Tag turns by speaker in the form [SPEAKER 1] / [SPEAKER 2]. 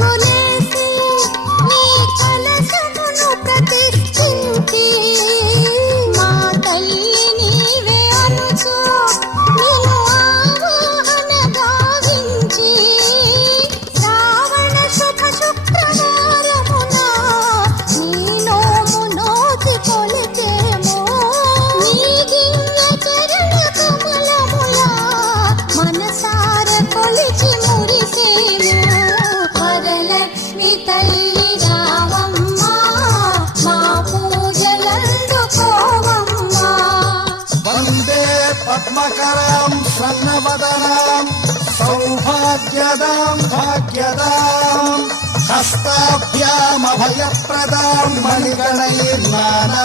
[SPEAKER 1] Con
[SPEAKER 2] el... పద్మకరాం స్వర్ణవదనాం సౌభాగ్యదాం భాగ్యదాం హస్తాభ్యామభయప్రదాం మణిగణైర్నానా